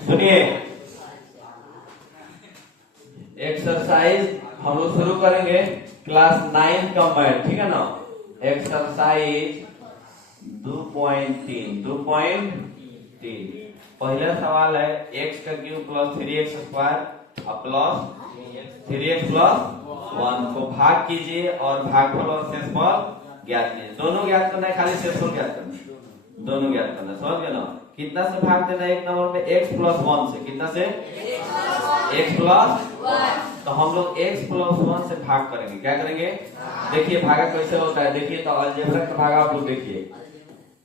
सुनिए एक्सरसाइज हम लोग शुरू करेंगे क्लास 9 का मैथ, ठीक है ना। एक्सरसाइज 2.3 पहला सवाल है x का cube plus 3x square plus 3x plus 1 को भाग कीजिए और भागफल और शेषफल ज्ञात कीजिए। दोनों ज्ञात करना है, खाली शेषफल ज्ञात करना है, दोनों ज्ञात करना है, समझ गए ना। कितना से भाग देना है एक नंबर में x प्लस 1 से, कितना से x प्लस 1। तो हम लोग x प्लस 1 से भाग करेंगे। क्या करेंगे? देखिए भागा कैसे होता है, देखिए तो अलजेब्रा का भागा आप लोग देखिए,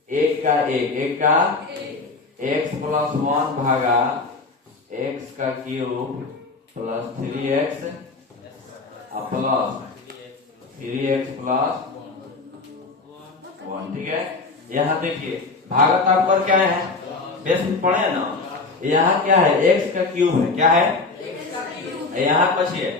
एक का x प्लस 1 भागा x का cube plus 3x plus 3x plus 1, ठीक है। यहाँ देखिए भागा तो आपका क्या है, बेस में पढ़े है ना। यहाँ क्या है, x का क्यूब है, क्या है, यहाँ बचिए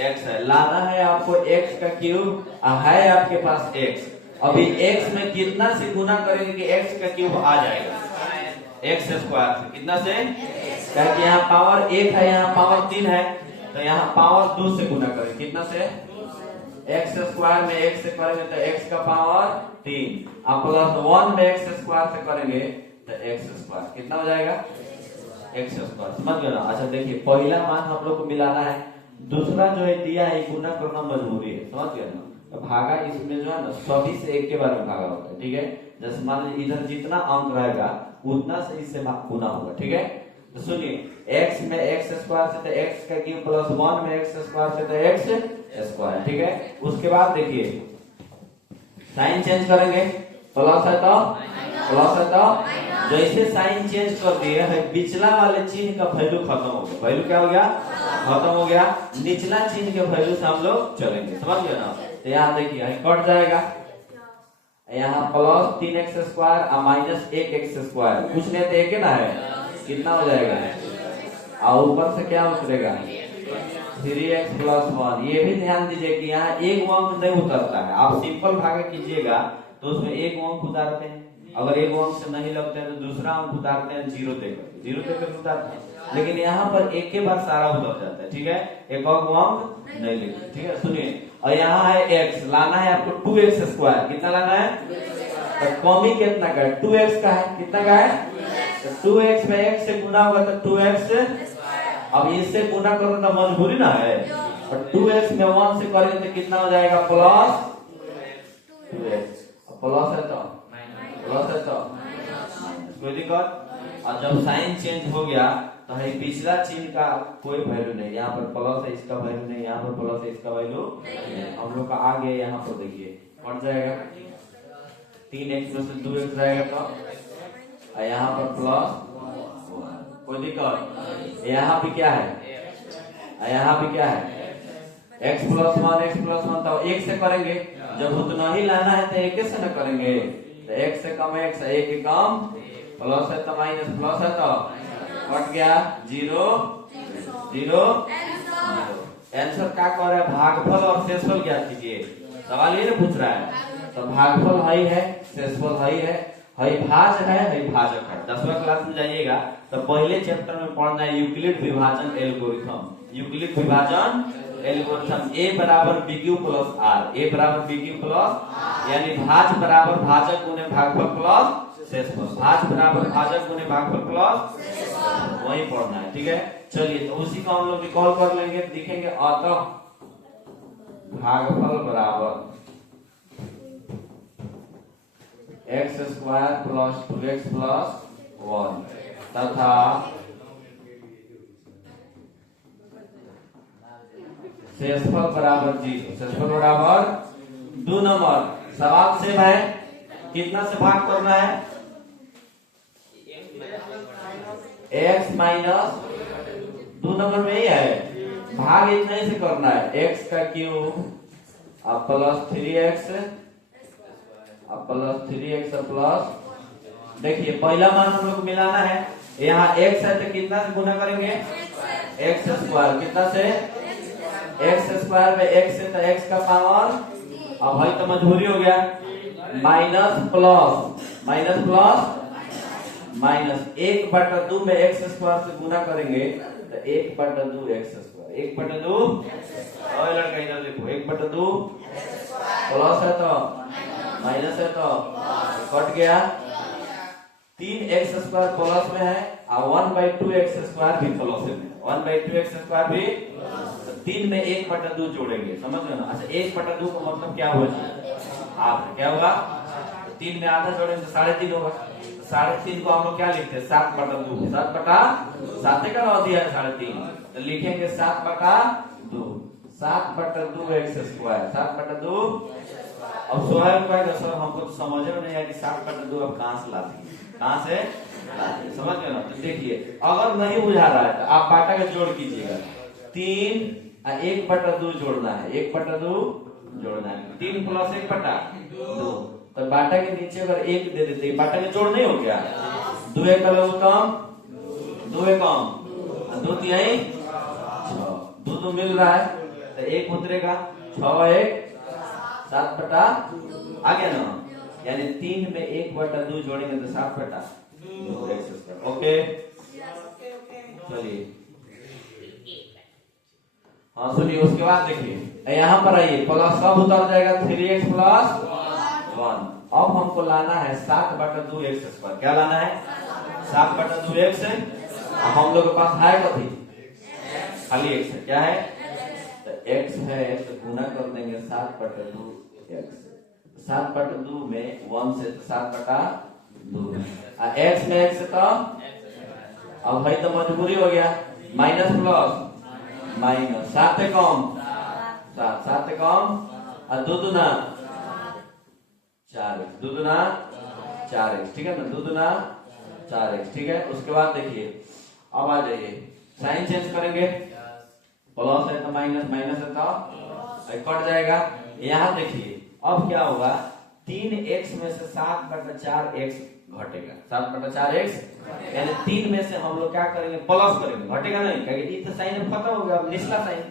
x है, लाना है आपको x का क्यूब, है आपके पास x। अभी x में कितना से गुना करेंगे कि x का क्यूब आ जाएगा, x स्क्वायर से, कितना से, क्योंकि यहाँ पावर 1 है, यहाँ पावर 3 है, तो यहाँ पावर 2 से गुना करेंगे, कितना से, x स्क्वायर में x से करेंगे तो x का पावर 3 और प्लस 1 में x स्क्वायर से करेंगे तो x स्क्वायर, कितना हो जाएगा, x स्क्वायर, समझ गए ना। अच्छा देखिए पहला मान हम लोग को मिलाना है, दूसरा जो है दिया है गुना करना मजबूरी है, समझ गए ना। तो भागा इसमें जो है ना सभी से एक के बारे में भागा होता है, ठीक है। जैसे मान लीजिए इधर जितना अंक रहेगा उतना से इससे गुना होगा, ठीक है। तो सुनिए x में x स्क्वायर से तो x का क्यूब प्लस 1 में x स्क्वायर से तो x स्क्वायर, ठीक है। उसके बाद देखिए साइन चेंज करेंगे, प्लस है तो प्लस है तो जैसे साइन चेंज कर दिए है पिछला वाले चिन्ह का वैल्यू खत्म हो गया, वैल्यू क्या हो गया, खत्म हो गया, निचला चिन्ह के वैल्यू से हम लोग चलेंगे, समझ गए ना। तो यहाँ देखिए कट जाएगा, यहाँ प्लस 3x स्क्वायर और माइनस 1x स्क्वायर, कुछ नहीं तो एक ना है, कितना हो जाएगा, और ऊपर से क्या उतरेगा 3x प्लस 1। ये भी ध्यान दीजिए कि यहाँ एक अंक नहीं उतरता है, आप सिंपल भागा कीजिएगा तो उसमें एक अंक उतारते हैं, अगर एक अंक से नहीं लगते हैं तो दूसरा अंक उतारते हैं, जीरो देकर उतारते हैं, लेकिन यहाँ पर एक के बाद सारा उतर जाता है, ठीक है, एक और अंक नहीं लिखते, ठीक है। सुनिए और यहाँ है x, लाना है आपको 2x स्क्वायर, कितना लाना है, तो कमी कितना का है, 2x का है, कितना का है, तो 2x में x से गुना होगा तो 2x, अब इससे गुना करो तो मजबूरी ना है, और 2x में 1 से करेंगे तो कितना हो जाएगा, प्लस 2x, प्लस है तो कोई दिक्कत। और जब साइन चेंज हो गया तो है पिछला चिन्ह का कोई वैल्यू नहीं, यहाँ पर प्लस है इसका वैल्यू नहीं, यहाँ पर प्लस है इसका वैल्यू हम लोग का आ गया। यहाँ पर देखिए कट जाएगा, 3x में से 2x जाएगा तो यहाँ पर प्लस, कोई दिक्कत। यहाँ भी क्या है, यहाँ भी क्या है, x प्लस 1 तो 1 से करेंगे, जब उतना ही लाना है तो 1 से न करेंगे, तो x से कम x, 1 कम, प्लस है तो माइनस, प्लस है तो कट गया, 0 0 आंसर क्या कर रहा है, भागफल और शेषफल ज्ञात कीजिए। सवाल ये ना पूछ रहा है, तो भागफल हाई है, शेषफल हाई है, हाई भाज है, हाई भाजक है। 10वां क्लास में जाइएगा तो पहले चैप्टर में पढ़ना है यूक्लिड विभाजन एल्गोरिथम, यूक्लिड विभाजन एल्गोरिथम। a बराबर bq प्लस r, a बराबर bq प्लस, यानी भाज बराबर भाजक गुने भागफल प्लस शेषफल, भाज बराबर भाजक गुने भागफल प्लस, वही पढ़ना है, ठीक है। चलिए तो उसी को हम लोग रिकॉल कर लेंगे, दिखेंगे अतः भागफल बराबर x square plus 2x plus 1 तथा शेषफल बराबर 0, शेषफल बराबर 2 नंबर। सवाल सेम है, कितना से भाग करना है, x माइनस 2 नंबर में ही है, भाग इतना ही से करना है, x का क्यूब प्लस 3x प्लस, देखिए पहला मान हम लोग मिलाना है, यहाँ x है तो कितना से गुना करेंगे, x स्क्वायर, कितना से, x स्क्वायर में x से तो x का पावर, अब भाई तो मजबूरी हो गया, माइनस प्लस माइनस 1/2 में एक्स स्क्वायर से गुना करेंगे तो 1/2 एक्स स्क्वायर, 1/2 और लड़का इधर देखो 1/2 प्लस है तो माइनस है तो कट गया, 3x स्क्वायर प्लस में है और 1/2 एक्स स्क्वायर भी प्लस में, 1/2 एक्स स्क्वायर भी 3 में 1/2 जोड़ेंगे, समझ रहे हो ना। अच्छा 1/2 का मतलब क्या हुआ, आप क्या होगा, 3 में आधा जोड़ेंगे तो 3.5 होगा, 3.5 को हम लोग क्या लिखते हैं 7/2, 7 का अवधि है 3.5 तो लिखेंगे 7/2, 7/2 एक्स स्क्वायर, 7/2। अब सोहेल कहेगा सर हमको तो समझ में नहीं आया कि 7/2 अब कहां से लाते हैं, कहां से लाते हैं, समझ गए ना। तो देखिए अगर नहीं बुझा रहा है तो आप बाटा का जोड़ कीजिएगा, 3 और 1/2 जोड़ना है, 1/2 जोड़ना है, 3 प्लस 1/2 तो बाटा के नीचे अगर 1 दे देते बाटा में जोड़ नहीं हो गया, 2 1 कम 2 1 कम 2 3 6, 2 मिल रहा है तो 1 उतरेगा, 6 1 7/2 आ गया ना, यानी 3 में 1/2 जोड़ेंगे तो 7/2 एक्स स्क्वायर। ओके चलिए हाँ सुनिए, उसके बाद देखिए यहाँ पर आइए, प्लस सब उतर जाएगा 3x + 1। अब हमको लाना है 7/2 एक्स स्क्वायर, क्या लाना है 7/2 एक्स, हम लोग के पास है कथी खाली x है, क्या है तो x है तो गुना कर देंगे 7/2 x, 7/2 में 1 से तो 7/2 x में x तो अब भाई तो मजबूरी हो गया, माइनस प्लस माइनस 7 कम 7 कम और 2 दूना 4x, 2 दूना 4x, ठीक है ना, 2 दूना 4x, ठीक है। उसके बाद देखिए अब आ जाइए, साइन चेंज करेंगे, प्लस है तो माइनस, माइनस है तो कट जाएगा। यहाँ देखिए अब क्या होगा, 3x में से 7/4x घटेगा, 7/4x यानी 3 में से हम लोग क्या करेंगे प्लस करेंगे, घटेगा नहीं क्योंकि ये तो साइन खत्म हो गया, निचला साइन,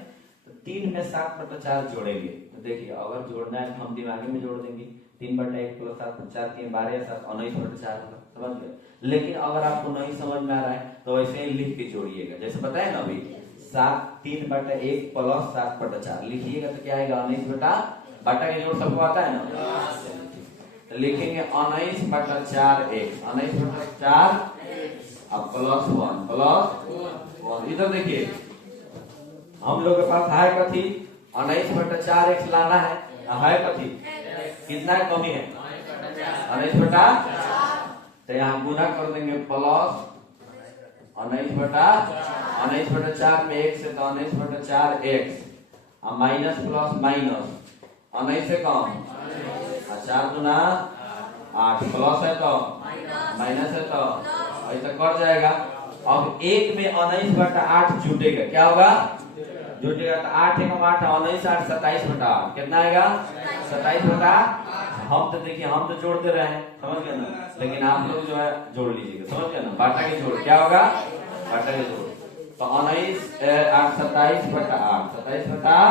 तो 3 में 7/4 जोड़ेंगे। तो देखिए अगर जोड़ना है तो हम दिमागी में जोड़ देंगे, 3/1 + 7/4 3 12 7 19/4 होगा, समझ गए। लेकिन अगर आपको नहीं समझ में आ रहा है तो वैसे ही लिख के जोड़िएगा, जैसे बताया ना अभी 3/1 + 7/4 लिखिएगा तो क्या आएगा 19 बाटा के जोड़ सबको आता है ना, तो लिखेंगे 19/4x, 19/4 अब +1 इधर देखिए हम लोग के पास है कथी 19/4x लाना है कथी कितना कमी है 19/4, तो यहाँ गुना कर देंगे प्लस 19/4 में x है तो 19/4x और माइनस प्लस माइनस 19 से कम 4 दूना 8 प्लस है तो माइनस है तो ऐसा कट जाएगा। अब 1 में 19/8 जुटेगा, क्या होगा जुटेगा तो 8 1 8 19 8 27/8 कितना आएगा 27/8। हम तो देखिए हम तो जोड़ते रहे हैं, समझ गए ना, लेकिन आप लोग जो है जोड़ लीजिएगा, समझ गए ना, बाटा के जोड़ क्या होगा बाटा के जोड़, तो 19 8 27/8 27/8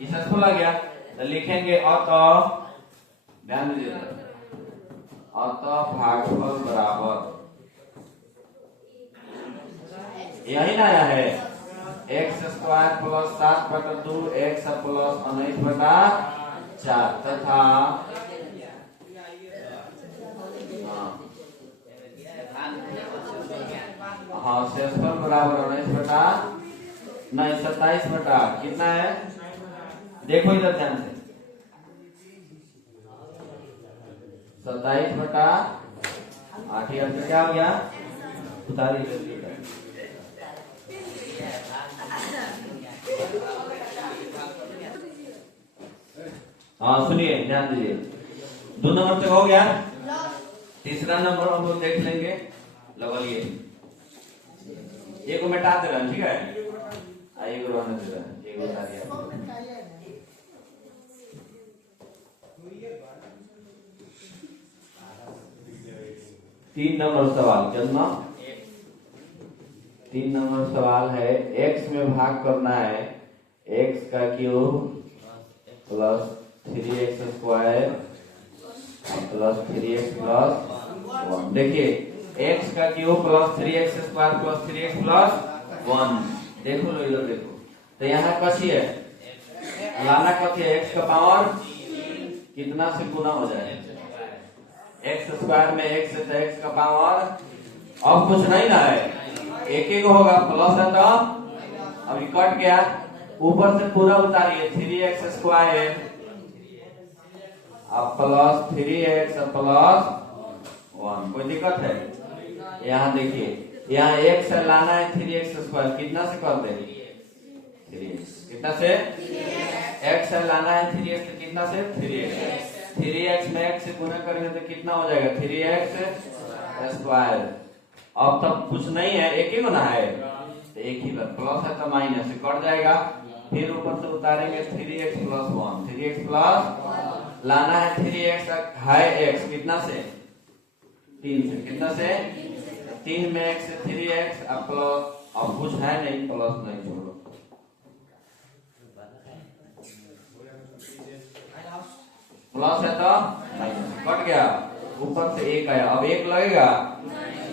इस इसको लग गया तो लिखेंगे अतः, ध्यान दीजिएगा, अतः भागफल बराबर यही ना आया है x² + 7/2 x + 19/4 तथा हाँ शेषफल बराबर 19/, नहीं 27/8 कितना है देखो इधर ध्यान से 27/8 क्या हो गया उतारी, हाँ सुनिए ध्यान दीजिए, 2 नंबर तक हो गया, तीसरा नंबर हम लोग देख लेंगे, लगाइए एक को मिटा दे रहा है, ठीक है एक को रहने दे रहा है, एक उतार दिया। 3 नंबर सवाल कितना, 3 नंबर सवाल है, x में भाग करना है x का cube plus 3x² plus 3x + 1। देखिए एक्स का cube plus 3x square plus 3x plus 1। देखो लो इधर देखो, तो यहाँ कथी है, लाना कथी है, एक्स का पावर कितना से गुना हो जाए, एक्स स्क्वायर में एक्स है तो एक्स का पावर, अब कुछ नहीं ना है, एक एक होगा, प्लस है तो अभी कट गया, ऊपर से पूरा उतारिए 3x स्क्वायर अब प्लस 3x प्लस 1। कोई दिक्कत है? यहाँ देखिए, यहाँ x से लाना है 3x स्क्वायर, कितना से कर दे 3x, कितना से x से लाना है 3x से, कितना से 3x, 3x में x से गुना करेंगे तो कितना हो जाएगा 3x स्क्वायर। अब तक कुछ नहीं है, एक ही गुना है तो एक ही बार, प्लस है तो माइनस से कट जाएगा, फिर ऊपर से उतारेंगे 3x प्लस 1, 3x प्लस लाना है 3x है x कितना से 3 से, कितना से 3 में x से 3x अब प्लस, अब कुछ है नहीं, प्लस नहीं छोड़ो, प्लस है तो कट गया, ऊपर से एक आया, अब एक लगेगा,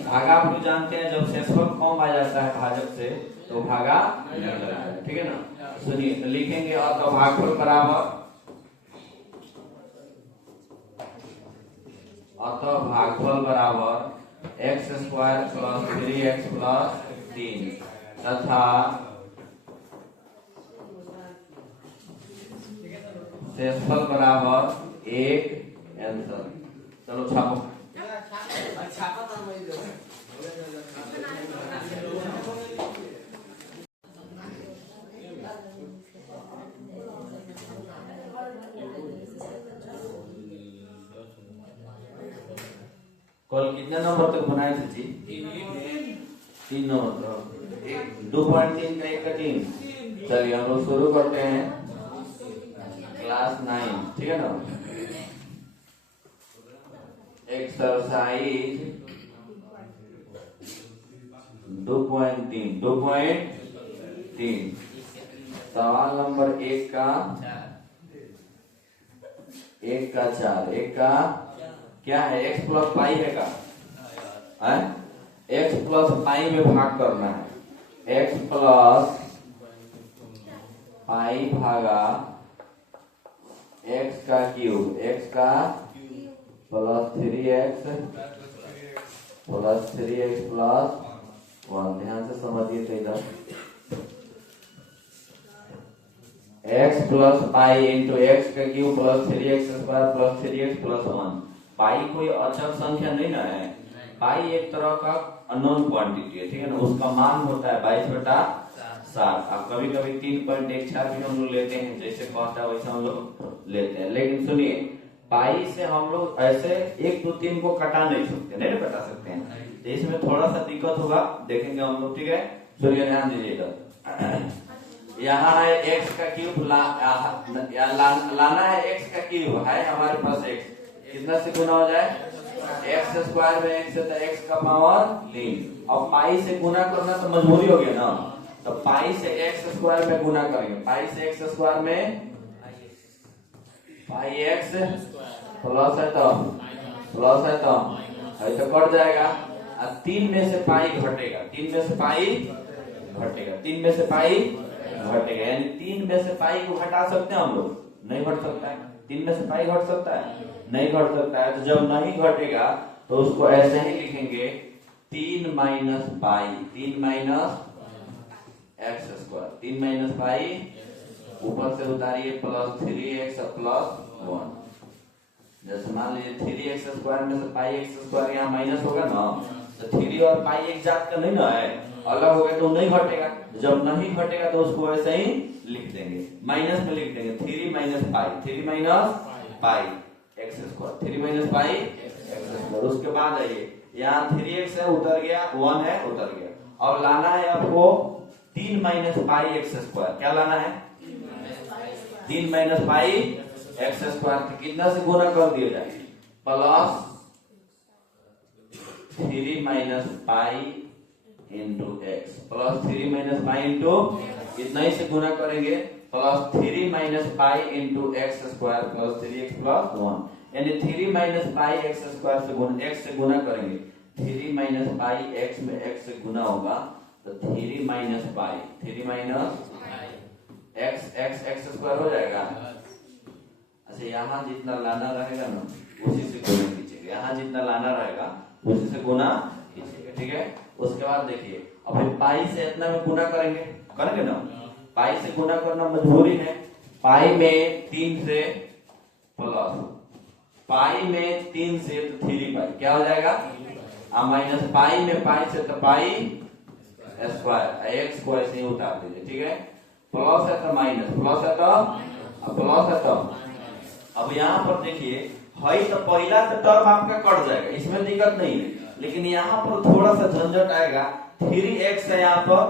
भागा आप लोग जानते हैं जब शेषफल कम आ जाता है भाजक से तो भागा नहीं लगता है, ठीक है ना। सुनिए तो लिखेंगे अतः भागफल बराबर, अतः भागफल बराबर x square plus 3x plus 3 तथा शेषफल बराबर 1 आंसर। चलो छापो, कल कितने नंबर तक बनाए थे जी? 3 नंबर तक, 2.3 का 1 का 3। चलिए हम लोग शुरू करते हैं क्लास 9, ठीक है ना। एक्सरसाइज 2.3 सवाल नंबर 1 का 4, 1 का क्या है, x प्लस पाई है का है? x प्लस पाई में भाग करना है, x प्लस पाई भागा x का क्यूब, x का प्लस 3x प्लस 1। ध्यान से समझिए तो इधर x plus pi into x का cube plus 3x square plus 3x plus 1। Pi कोई अचल संख्या नहीं ना है, पाई एक तरह का अननोन क्वांटिटी है, ठीक है ना, उसका मान होता है 22/7। अब कभी कभी 3.14 भी हम लोग लेते हैं, जैसे कहता है वैसे हम लोग लेते हैं, लेकिन सुनिए पाई से हम लोग ऐसे 1 2 3 को कटा नहीं सकते, नहीं कटा सकते हैं, तो इसमें थोड़ा सा दिक्कत होगा, देखेंगे हम लोग, ठीक है। सुनिए ध्यान दीजिएगा, यहाँ है x का क्यूब लाना है, x का क्यूब है हमारे पास, x कितना से गुना हो जाए, एक्स स्क्वायर में x है तो x का पावर 3। अब पाई से गुना करना तो मजबूरी हो गया ना, तो पाई से x स्क्वायर में गुना करेंगे, पाई से x स्क्वायर में पाई x प्लस है तो कट जाएगा, 3 में से पाई घटेगा, 3 में से पाई घटेगा, यानी 3 में से पाई को घटा सकते हैं हम लोग, नहीं घट सकता है, 3 में से पाई घट सकता है, नहीं घट सकता है, तो जब नहीं घटेगा तो उसको ऐसे ही लिखेंगे 3 minus pi, 3 minus x square, 3 minus pi, ऊपर से उतारिए प्लस 3x प्लस 1। जैसे मान लीजिए 3x स्क्वायर में से पाई एक्स स्क्वायर यहाँ माइनस होगा ना, तो 3 और पाई एक जात का नहीं ना है, अलग हो गया तो नहीं घटेगा, जब नहीं घटेगा तो उसको ऐसे ही लिख देंगे, माइनस में लिख देंगे 3 minus pi, 3 minus pi x square, 3 minus pi x square. उसके बाद आइए यहाँ 3x है उतर गया, 1 है उतर गया, और लाना है आपको 3 माइनस पाई एक्स स्क्वायर, क्या लाना है 3 माइनस पाई एक्स स्क्वायर, कितना से गुना कर दिया जाए, plus 3 minus pi into x, plus 3 minus pi into इतना ही से गुना करेंगे, plus 3 minus pi into x square plus 3x plus 1, यानी 3 माइनस पाई एक्स स्क्वायर से गुना, x से गुना करेंगे, 3 माइनस पाई एक्स में एक्स से गुना होगा तो 3 minus pi 3 minus x x x square हो जाएगा। अच्छा यहाँ जितना लाना रहेगा ना उसी से गुना कीजिएगा, यहाँ जितना लाना रहेगा उसी से गुना कीजिएगा, ठीक है। उसके बाद देखिए अब पाई से इतना में गुना करेंगे ना, पाई से गुना करना मजबूरी है। पाई में 3 से प्लस पाई में 3 से तो 3 पाई क्या हो जाएगा, माइनस पाई में पाई से तो पाई स्क्वायर एक्स को ऐसे ही उतार दीजिए, ठीक है। प्लस है तो माइनस, प्लस है तो प्लस है तो अब यहाँ पर देखिए है तो पहला तो टर्म आपका कट जाएगा, इसमें दिक्कत नहीं है, लेकिन यहाँ पर थोड़ा सा झंझट आएगा। 3x है यहाँ पर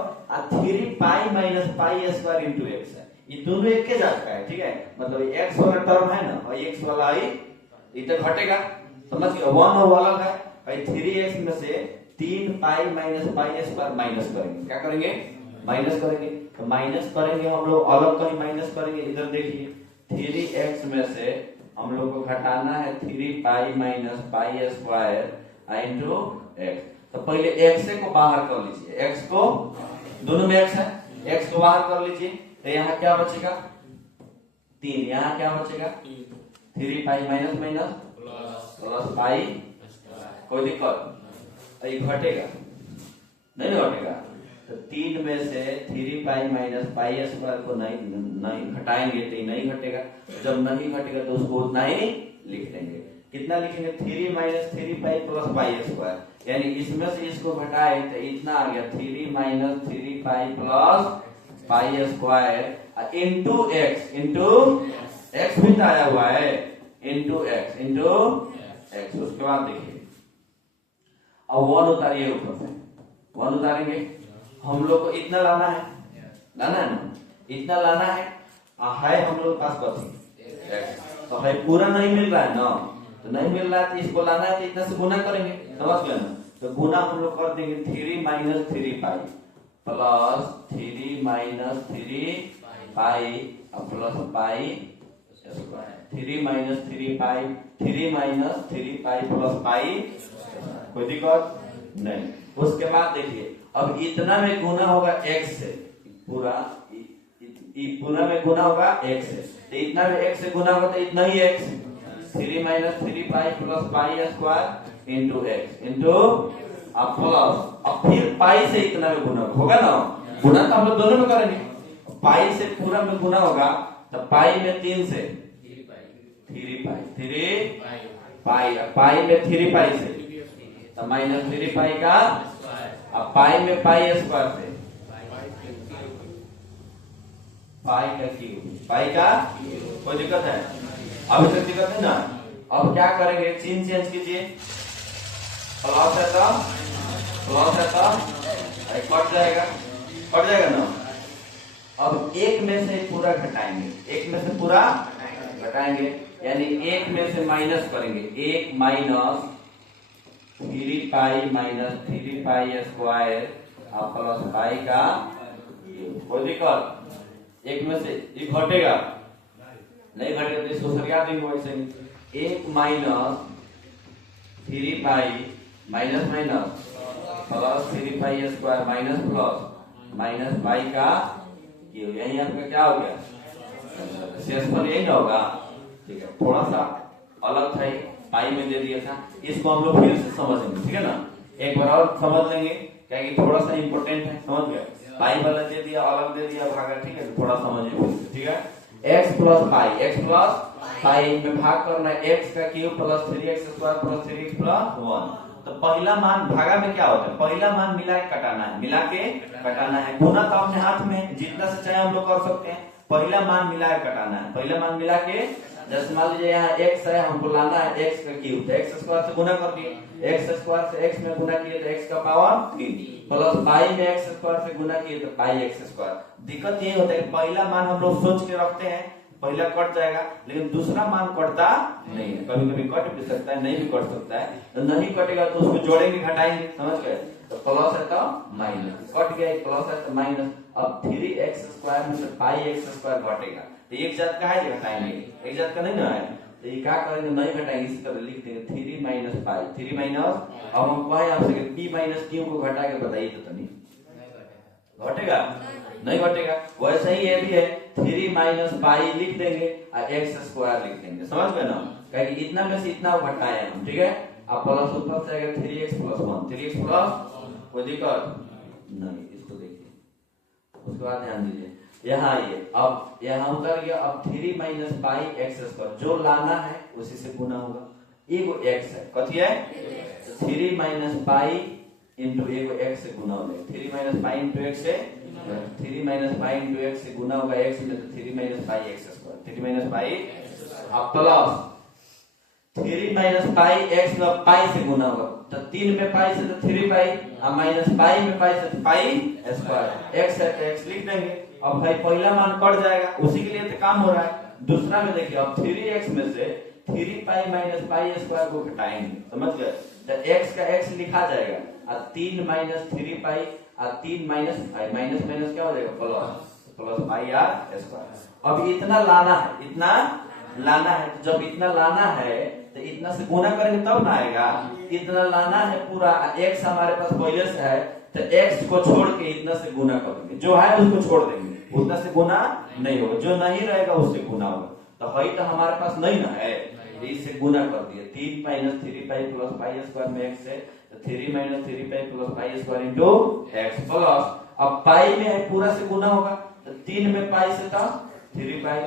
3 pi minus pi square into x है, ये दोनों एक के जात का है, ठीक है। मतलब x वाला टर्म है ना और x वाला आई इधर घटेगा, समझ गए। 1 और अलग है, 3x में से 3 pi minus pi square minus करेंगे, क्या करेंगे माइनस करेंगे, तो माइनस करेंगे हम लोग अलग कहीं माइनस करेंगे। इधर देखिए 3x में से हम लोग को घटाना है 3 pi minus pi square into x. तो पहले x को बाहर कर लीजिए, x को दोनों में x है, x को बाहर कर लीजिए तो यहाँ क्या बचेगा 3, यहाँ क्या बचेगा 3 pi minus minus plus pi, कोई दिक्कत ये घटेगा नहीं घटेगा। तो 3 में से 3 पाई माइनस पाई स्क्वायर को नहीं घटाएंगे तो नहीं घटेगा, जब नहीं घटेगा तो उसको उतना ही लिख देंगे। कितना लिखेंगे 3 minus 3 pi plus pi square, यानी इसमें से इसको घटाए तो इतना आ गया 3 minus 3 pi plus pi square into x भी आया हुआ है इंटू एक्स। उसके बाद देखिए अब 1 उतारिए, ऊपर से 1 उतारेंगे, हम लोग को इतना लाना है ना, इतना लाना है हम लोग पास बची तो है पूरा नहीं मिल रहा है ना, तो नहीं मिल रहा है तो इसको लाना है तो इतना से गुना करेंगे, समझ गए ना। तो गुना हम लोग कर देंगे 3 minus 3 pi plus 3 minus 3 pi plus pi square, 3 minus 3 पाई 3 माइनस 3 पाई प्लस पाई, कोई दिक्कत नहीं। उसके बाद देखिए अब इतना में गुना होगा x से, पूरा में गुना होगा x से, तो इतना में x से गुना होगा तो इतना ही x 3 minus 3 pi plus pi square into x into अब प्लस अब फिर पाई से इतना में गुना होगा ना, गुना तो हम लोग दोनों में करेंगे, पाई से पूरा में गुना होगा तो पाई में 3 से 3 पाई में 3 पाई से तो माइनस 3 पाई का, अब पाई में पाई स्क्वायर से पाई का क्यूब, कोई दिक्कत है अभी तक दिक्कत है ना। अब क्या करेंगे चिन्ह चेंज कीजिए, प्लस है तो कट जाएगा ना। अब एक में से पूरा घटाएंगे, यानी एक में से माइनस करेंगे, 1 minus 3 pi square plus pi का, कोई दिक्कत, एक में से ये घटेगा नहीं घटेगा तो इसको सरिया देंगे वैसे ही 1 minus 3 pi minus plus 3 pi square minus plus minus pi का क्यूब, यही आपका क्या हो गया शेषफल यही ना होगा, ठीक है। थोड़ा सा अलग था पाई में दे दिया था, इसको हम लोग फिर से समझेंगे, ठीक है ना, एक बार और समझ लेंगे क्या कि थोड़ा सा इंपॉर्टेंट है, समझ गए। पाई वाला दे दिया अलग दे दिया भागा, ठीक है, थोड़ा समझिए, ठीक है। x प्लस पाई में भाग करना है x का cube plus 3x square plus 3x plus 1। तो पहला मान भागा में क्या होता है, पहला मान मिला के कटाना है, गुना तो अपने हाथ में जितना से चाहे हम लोग कर सकते हैं, पहला मान मिला के कटाना है, पहला मान मिला के, जैसे मान लीजिए यहाँ x है हमको लाना है x का क्यूब, तो x स्क्वायर से गुना कर दिए, x स्क्वायर से x में गुना किए तो x का पावर 3 प्लस पाई में x स्क्वायर से गुना किए तो पाई x स्क्वायर। दिक्कत ये होता है कि पहला मान हम लोग सोच के रखते हैं पहला कट जाएगा, लेकिन दूसरा मान कटता नहीं है, कभी कभी कट भी सकता है नहीं भी कट सकता है, तो नहीं कटेगा तो उसको जोड़ेंगे घटाएंगे, समझ गए। तो प्लस है तो माइनस, कट गया प्लस है तो माइनस, अब 3x स्क्वायर में से पाई x स्क्वायर घटेगा, तो एक जात का है घटाएंगे, एक जात का नहीं ना है, तो तो ये क्या करेंगे, नहीं घटाएंगे, इसी तरह लिख देंगे 3 माइनस पाई, 3 माइनस, अब हम कहें आपसे p माइनस क्यू को घटा के बताइए तो तनी घटेगा, नहीं घटेगा। वैसे ही ये भी है 3 माइनस पाई लिख देंगे और एक्स स्क्वायर लिख देंगे, समझ गए ना, क्योंकि इतना में से इतना घटाए हम, ठीक है। अब प्लस ऊपर से आएगा 3x प्लस 1, 3x प्लस, कोई दिक्कत नहीं, इसको देखिए, उसके बाद ध्यान दीजिए यहाँ ये, अब यहाँ उतर गया, अब 3 माइनस पाई एक्स स्क्वायर जो लाना है उसी से गुना होगा, एगो एक्स है, कथी है 3 माइनस पाई इंटू एगो एक्स से गुना होगा, 3 माइनस पाई इंटू एक्स से, 3 माइनस पाई इंटू एक्स से गुना होगा एक्स में, तो 3 minus pi x square, 3 minus pi, अब प्लस 3 माइनस पाई एक्स में पाई से गुना होगा, तो 3 में पाई से तो 3 पाई, और माइनस पाई में पाई से तो पाई स्क्वायर, एक्स है तो एक्स लिख देंगे। अब भाई पहला मान कट जाएगा, उसी के लिए तो काम हो रहा है। दूसरा में देखिए, अब 3x में से 3 पाई माइनस पाई स्क्वायर को घटाएंगे, समझ गए, तो x का x लिखा जाएगा, और 3 माइनस 3 पाई और 3 माइनस पाई, माइनस माइनस क्या हो जाएगा plus, plus pi R square. अब इतना लाना है, इतना लाना है, तो जब इतना लाना है तो इतना से गुना करेंगे तब ना आएगा, इतना लाना है पूरा, x हमारे पास पहले से है, तो x को छोड़ के इतना से गुना करेंगे, जो है उसको छोड़ देंगे, उतना से गुना नहीं होगा, जो नहीं रहेगा उससे गुना होगा, तो है तो हमारे पास नहीं ना है, इससे गुना कर दिए, 3 minus 3 pi plus pi square में x है, तो 3 minus 3 pi plus pi square into x plus, अब पाई में है पूरा से गुना होगा, तो 3 में पाई से था 3 पाई,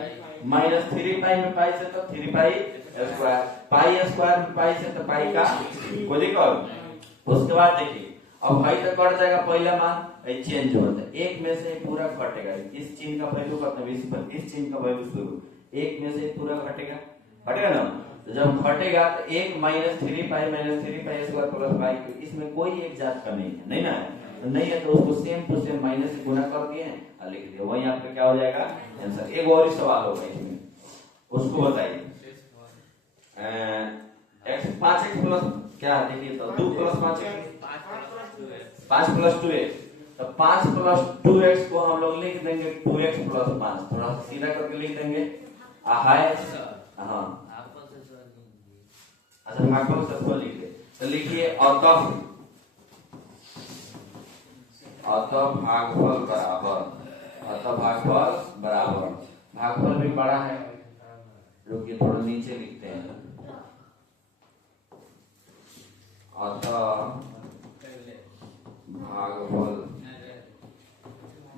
माइनस 3 पाई में पाई से तो 3 पाई स्क्वायर, पाई स्क्वायर में पाई से तो पाई का, कोई दिक्कत। उसके बाद देखिए, अब भाई तो कट जाएगा पहला मान, चेंज होता है, एक में से पूरा घटेगा, इस चिन्ह का वैल्यू करते हैं, इस चिन्ह का वैल्यू शुरू, एक में से पूरा घटेगा, घटेगा ना, तो जब घटेगा तो 1 minus 3 pi square plus pi, इसमें कोई एक जात का नहीं है, नहीं ना है, तो नहीं है तो उसको सेम टू सेम माइनस से गुना कर दिए और लिख दिया, वही आपका क्या हो जाएगा आंसर। एक और ही सवाल होगा इसमें, उसको बताइए, x 5x प्लस क्या देखिए, तो 2 प्लस 5x, 5 प्लस 2x, तो 5 प्लस 2x को हम लोग लिख देंगे 2x प्लस 5, थोड़ा सा सीधा करके लिख देंगे, हाय हाँ अच्छा भागफल से इसको लिख दे, तो लिखिए अतः भागफल बराबर, अतः भागफल बराबर, भागफल भी बड़ा है, रुकिए थोड़ा नीचे लिखते हैं, अतः भागफल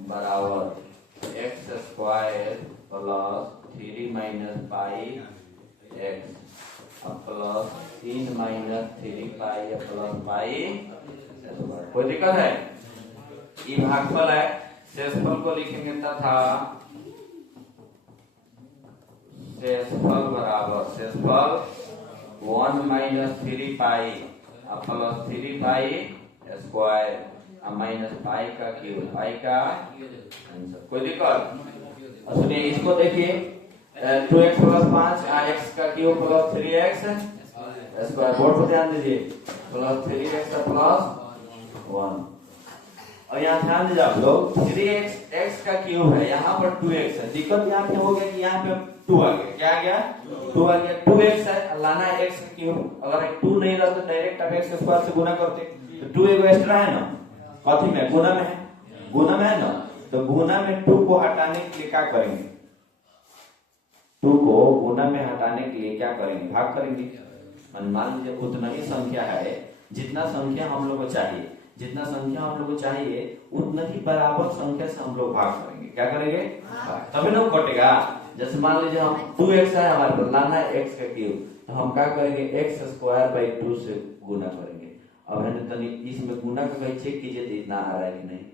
बराबर x square plus 3 minus pi x plus 3 minus 3 pi plus pi, कोई दिक्कत है, ये भागफल है, शेषफल को लिखेंगे तथा शेषफल बराबर, शेषफल 1 minus 3 pi plus 3 pi square minus pi का क्यूब, पाई का आंसर, कोई दिक्कत। सुनिए इसको देखिए, 2x प्लस 5 x का cube plus 3x square, board पर ध्यान दीजिए, प्लस 3x प्लस 1, और यहाँ ध्यान दीजिए आप लोग, 3x x का क्यूब है, यहाँ पर 2x है, दिक्कत यहाँ पे हो गया कि यहाँ पे 2 आ गया, क्या आ गया 2 आ गया, 2x है, लाना है x का क्यूब, अगर 2 नहीं रहता तो डायरेक्ट आप x स्क्वायर से गुना करते, तो 2 एगो एक्स्ट्रा है ना, कथी में गुना में है, गुना में है ना, तो गुना में 2 को हटाने के लिए क्या करेंगे, 2 को गुना में हटाने के लिए क्या करेंगे, भाग करेंगे, मान लीजिए उतना ही संख्या है, जितना संख्या हम लोग को चाहिए, जितना संख्या हम लोग को चाहिए उतना ही बराबर संख्या से हम लोग भाग करेंगे, क्या करेंगे तभी ना कटेगा। जैसे मान लीजिए हम 2x है हमारे पास, लाना है x का क्यूब, तो हम क्या करेंगे x स्क्वायर बाई 2 से गुना करेंगे, अब है ना इसमें गुना का कहीं चेक कीजिए तो इतना आ रहा है कि नहीं,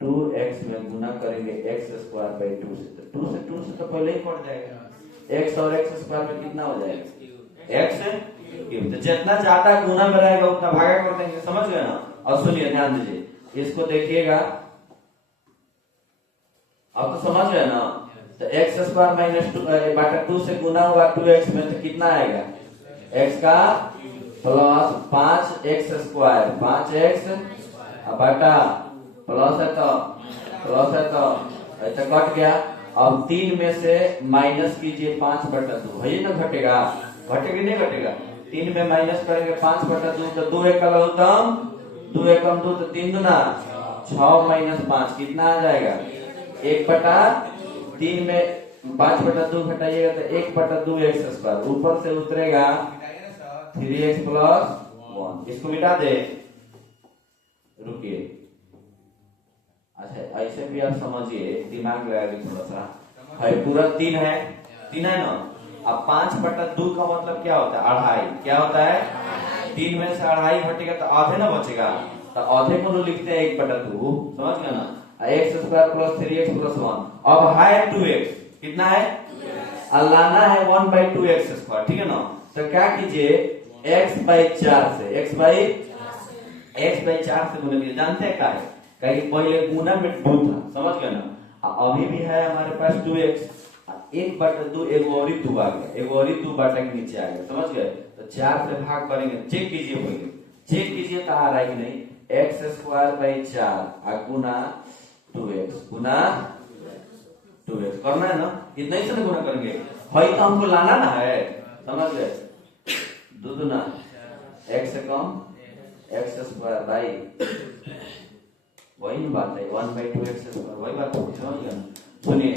2x में गुना करेंगे x स्क्वायर बाई 2 से, तो 2 से तो पहले ही कट जाएगा, x और x स्क्वायर में कितना हो जाएगा x क्यूब, तो जितना ज्यादा गुना में रहेगा उतना भागा कर देंगे, समझ गए ना। और सुनिए ध्यान दीजिए, इसको देखिएगा, अब तो समझ गए ना, तो x स्क्वायर माइनस 2 बटा 2 से गुना हुआ 2x में, तो कितना आएगा x का प्लस 5x स्क्वायर, 5x बटा प्लस है तो कट गया, अब 3 में से माइनस कीजिए 5 बटा 2, है ना घटेगा, घटेगा नहीं घटेगा? 3 में माइनस करेंगे 5/2 तो 2 एक का लघुत्तम 2 एकम 2 तो 3 दूना 6 माइनस 5 कितना आ जाएगा? 1/3 में 5/2 घटाइएगा तो 1/2 एक्स स्क्वायर ऊपर से उतरेगा 3x + 1। इसको मिटा दे, रुकिए। अच्छा ऐसे भी आप समझिए, दिमाग लगा के थोड़ा सा। है पूरा 3 है, 3 है ना। अब 5/2 का मतलब क्या होता है? अढ़ाई। क्या होता है? 3 में से अढ़ाई घटेगा तो आधे ना बचेगा, तो आधे को लिखते हैं 1/2, समझ गए ना? x square + 3x + 1। अब है 2x, कितना है? लाना है 1/2x स्क्वायर, ठीक है ना? तो क्या कीजिए, x/4 से x/4 से गुना कीजिए। जानते हैं क्या है? कहीं पहले गुना में 2 था, समझ गए ना? अभी भी है हमारे पास 2x, 1/2 एगो और 2 आ गया, एगो और 2 बाटा के नीचे आ गया, समझ गए? तो 4 से भाग करेंगे, चेक कीजिए, पहले चेक कीजिए तो आ रहा है कि नहीं? x² गुना 2x गुना 2x करना है ना? इतना ही से गुना करेंगे, भाई तो हमको लाना ना है, समझ गए? 2 दूना x से कम x² वही बात है, 1/2x², वही बात है, समझ गए? सुनिए,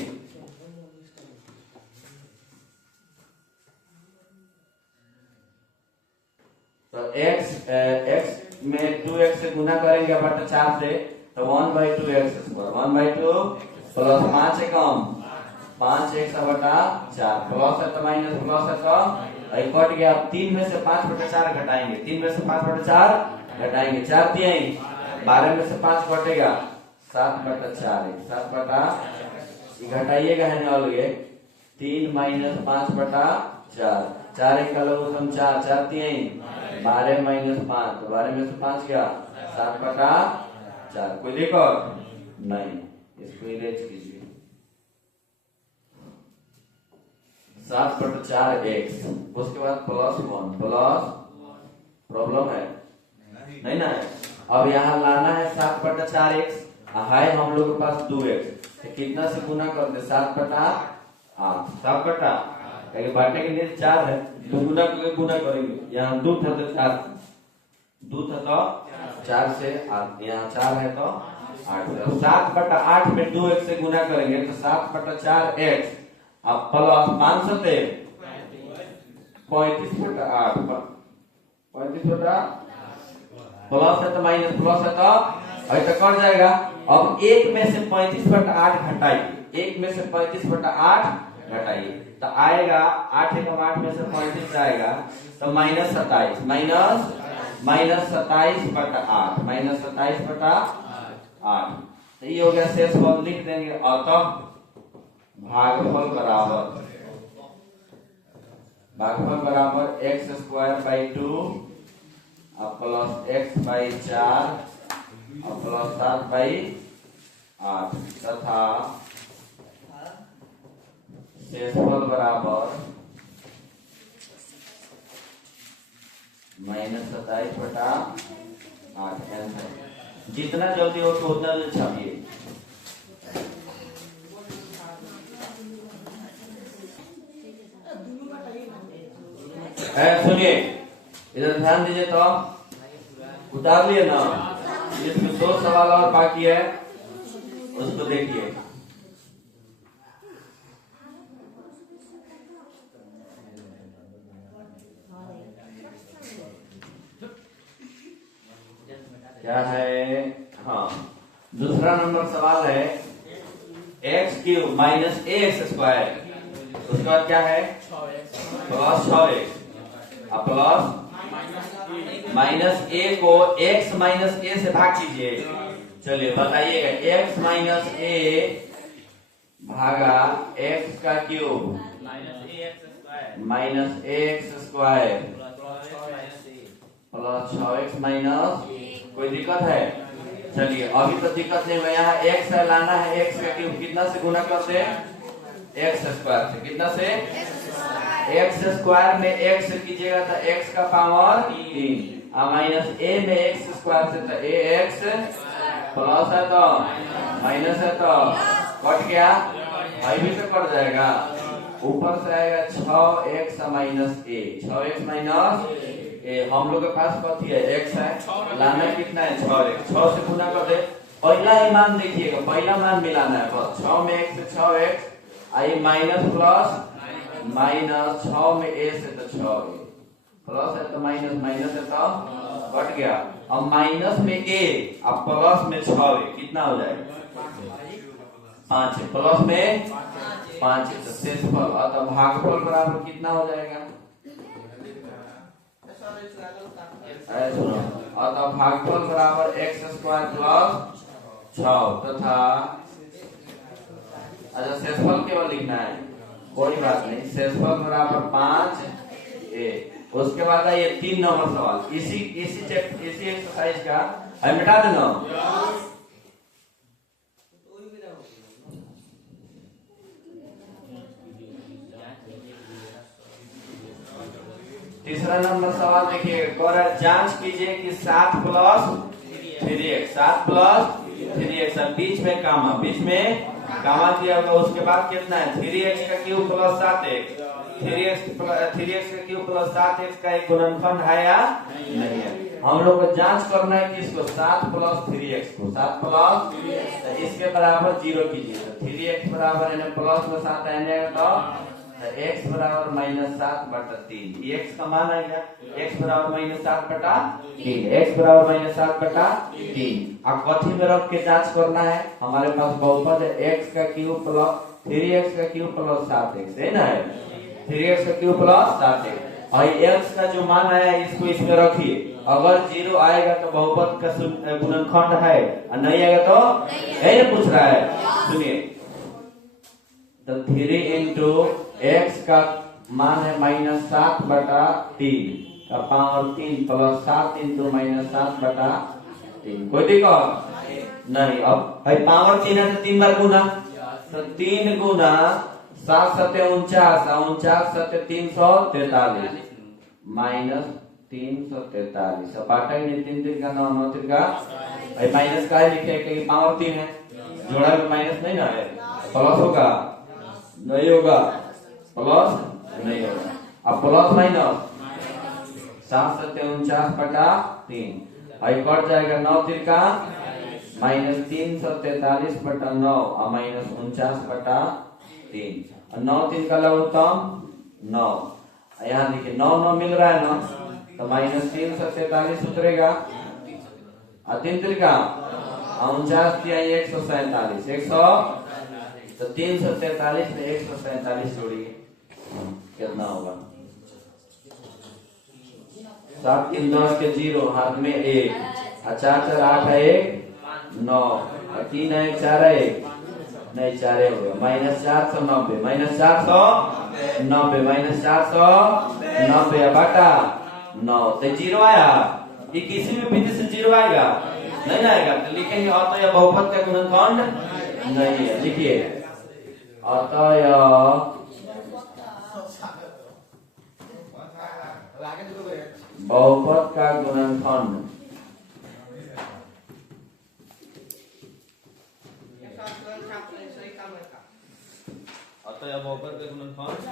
तो x में 2x से गुना करेंगे 4 से, तो 1/2x² 1/2 प्लस 5 है कम 5x/4 प्लस है तो माइनस प्लस है तो कट गया। 3 में से 5/4 घटाएंगे, 3 में से 5/4 घटाएंगे, 4 दिए 12 में से 5 घटेगा 7/4 घटाइएगा है ना अलगे। 3 - 5/4 4 एक का लघुत्तम 4 4 3 12 - 5 12 में से 5 गया 7/4। कोई दिक्कत नहीं, इसको इरेज कीजिए। 7/4x उसके बाद +1 प्लस प्रॉब्लम है नहीं ना है। अब यहाँ लाना है 7/4x, है हम लोग के पास 2x, तो कितना से गुना कर दे? 7/8 7 बांटने के लिए 4 है, तो गुना करके गुना करेंगे। यहाँ 2 था तो 4, 2 था तो 4 से 8, यहाँ 4 है तो 8 है। 7/8 में 2x से गुना करेंगे तो 7/4x अब प्लस 500 थे 35/8 प्लस है तो माइनस प्लस है तो ऐसा कट जाएगा। अब 1 में से 35/8 घटाइए, 1 में से 35/8 घटाइए तो आएगा 8 एकम 8 में से 35 जाएगा तो -27 -27/8 तो ये हो गया। शेष पद लिख देंगे, अतः भागफल बराबर x² 2 प्लस x/4 प्लस 7/8 तथा शेषफल बराबर -27/8। जितना जल्दी हो तो उतना जल्दी छापिए। सुनिए, इधर ध्यान दीजिए, तो उतार लिए ना, इसमें 2 सवाल और बाकी है, उसको देखिए। क्या है? हाँ, दूसरा नंबर सवाल है x³ - ax², उसके बाद क्या है? प्लस 6x प्लस -a को x - a से भाग कीजिए। चलिए बताइएगा, x - a भागा x³ -ax² प्लस 6x कोई दिक्कत है? चलिए अभी तो दिक्कत नहीं है। यहाँ x है, लाना है x³ कितना से गुना करते हैं? x² से। कितना से? x² में x कीजिएगा तो x का पावर 3 माइनस a में x² से तो ax प्लस है तो माइनस है तो कट गया, भी तो कट जाएगा। ऊपर से आएगा 6x माइनस ए, 6x माइनस ए। हम लोग के पास कथी है, x है, लाना है कितना है 6x, 6 से गुना कर दे। पहला ही मान देखिएगा, पहला मान मिलाना है बस। 6 में x से 6x आई, माइनस प्लस माइनस, 6 में a से तो 6a, प्लस है तो माइनस, माइनस है तो कट गया। अब माइनस में a अब प्लस में 6a कितना हो जाएगा 5, प्लस में 5 तो शेषफल अतः भागफल बराबर कितना हो जाएगा, सुनो, अतः भागफल बराबर x स्क्वायर प्लस 6 तथा, अच्छा शेषफल केवल लिखना है, कोई बात नहीं, शेषफल बराबर 5a। उसके बाद ये 3 नंबर सवाल, इसी एक्सरसाइज का है, मिटा देना। तीसरा नंबर सवाल देखिए, जांच कीजिए कि 7 प्लस 3x, 7 प्लस 3x, बीच में कामा, बीच में कामा दिया होगा। उसके बाद कितना है 3x का क्यूब प्लस 7x, 3x का क्यूब प्लस 7x का एक गुणनखंड है या नहीं है। हम लोग को जांच करना है किसको, 7 प्लस 3x को, 7 प्लस इसके बराबर 0 कीजिए तो 3x बराबर है प्लस में 7 आएगा तो x बराबर माइनस 7/3, x का मान है क्या, x बराबर माइनस 7/3, x बराबर माइनस 7/3। अब कथी में रख के जांच करना है, हमारे पास बहुपद है x का क्यूब प्लस 3x का क्यूब प्लस 7x है ना, 3x का क्यूब प्लस 7x। और x का जो मान है इसको इसमें रखिए, अगर 0 आएगा तो बहुपद का गुणनखंड है, और नहीं आएगा तो यही पूछ रहा है। सुनिए तो 3 इंटू x का मान है माइनस 7/3 का पावर 3 प्लस 7 इंटू माइनस 7/3, कोई दिक्कत नहीं। अब पावर 3 है तो 3 बार गुना, तो 3 गुना 7 7 49, 49 7 343 माइनस 343, सब बाटा ही नहीं, 3 3 का 9 9 3 का, माइनस का है लिखे क्योंकि पावर 3 है, जोड़ा में माइनस नहीं ना है, प्लस होगा नहीं होगा, प्लस नहीं होगा। अब प्लस माइनस 7 7 49/3, कट जाएगा 9 3 का माइनस 343/9 और माइनस 49/3, और 9 3 का लघुत्तम 9, यहाँ देखिए 9 9 मिल रहा है ना, तो माइनस 343 उतरेगा, और 3 3 का 49 दिया 147, 100 तो 343 में 147 जोड़िए कितना होगा, 7 3 10 के 0, हाथ में 1, 4 4 8 है 1 9, और 3 है 4 है 1 नहीं 4 हो गया, माइनस 490, माइनस 490, माइनस 490 बाटा 9 तो 0 आया। ये किसी भी विधि से 0 आएगा नहीं ना आएगा, तो लिखेंगे अतः यह बहुपद का गुणनखंड नहीं है। लिखिए अतः यह बहुपद का गुणनखंड बहुपद का गुणनखंड